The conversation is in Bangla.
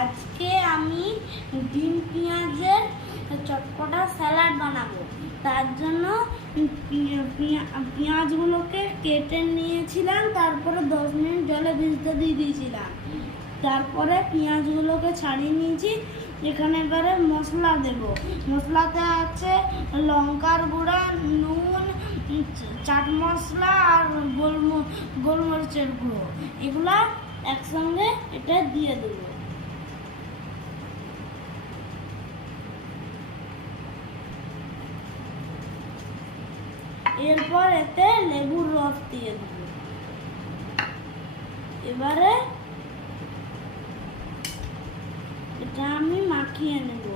আজকে আমি ডিম পেঁয়াজের চটপটা স্যালাড বানাবো। তার জন্য পেঁয়াজগুলোকে কেটে নিয়েছিলাম, তারপরে 10 মিনিট জলে ভিজতে দিয়ে দিয়েছিলাম। তারপরে পেঁয়াজগুলোকে ছাড়িয়ে নিয়েছি। এখানে এবারে মশলা দেব। মশলাতে আছে লঙ্কার গুঁড়া, নুন, চাট মশলা আর গোলমরিচের গুঁড়ো। এগুলা একসঙ্গে এটা দিয়ে দেবো। এরপর এতে লেবুর রস দিয়ে দেব। এবারে এটা আমি মাখিয়ে নেব।